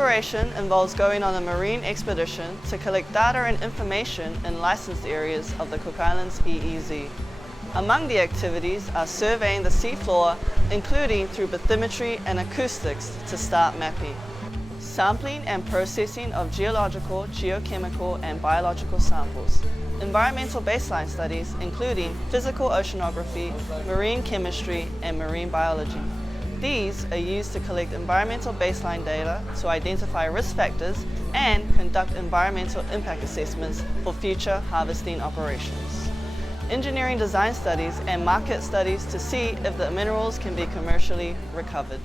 Exploration involves going on a marine expedition to collect data and information in licensed areas of the Cook Islands EEZ. Among the activities are surveying the seafloor, including through bathymetry and acoustics to start mapping. Sampling and processing of geological, geochemical and biological samples. Environmental baseline studies including physical oceanography, marine chemistry and marine biology. These are used to collect environmental baseline data to identify risk factors and conduct environmental impact assessments for future harvesting operations. Engineering design studies and market studies to see if the minerals can be commercially recovered.